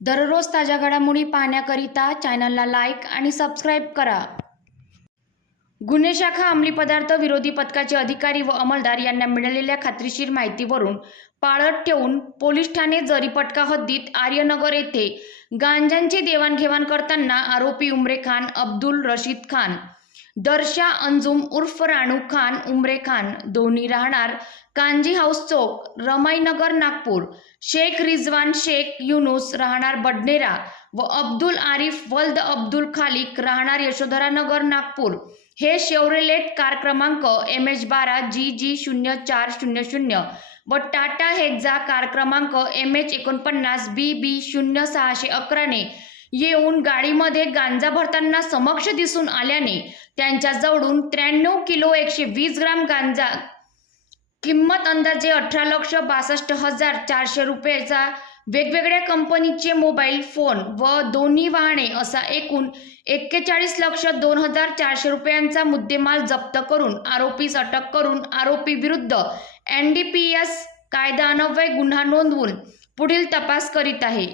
दररोज ताज्या घडामोडी पाहण्याकरिता चॅनलला लाईक आणि सबस्क्राईब करा. गुन्हे शाखा अंमली पदार्थ विरोधी पथकाचे अधिकारी व अंमलदार यांना मिळालेल्या खात्रीशीर माहितीवरून पाळत ठेवून पोलीस ठाणे जरीपटका हद्दीत आर्यनगर येथे गांजांची देवाणघेवाण करताना आरोपी उमरे खान अब्दुल रशीद खान. दर्शा अंजुम उर्फ राणू खान उमरे खान दोन्ही राहणार कांजी हाऊस चौक रमाईनगर नागपूर. शेख रिजवान शेख युनुस राहणार बडनेरा व अब्दुल आरिफ वल्द अब्दुल खालिक राहणार यशोधरा नगर नागपूर. हे शेवरेलेट कार क्रमांक एम एच बारा जी जी शून्य चार शून्य शून्य व टाटा हेक्झा कार क्रमांक एम एच एकोणपन्नास बी बी शून्य सहाशे अकराने येऊन गाडीमध्ये गांजा भरताना समक्ष दिसून आल्याने त्यांच्या जवळून त्र्याण्णव किलो एकशे वीस ग्राम गांजा किंमत अंदाजे अठरा लक्ष बासष्ट हजार चारशे रुपयाचा वेगवेगळ्या कंपनीचे मोबाईल फोन व दोन्ही वाहने असा एकूण एक्केचाळीस लक्ष दोन हजार चारशे रुपयांचा मुद्देमाल जप्त करून आरोपीस अटक करून आरोपी विरुद्ध एन डी पी एस कायदा अन्वये गुन्हा नोंदवून पुढील तपास करीत आहे.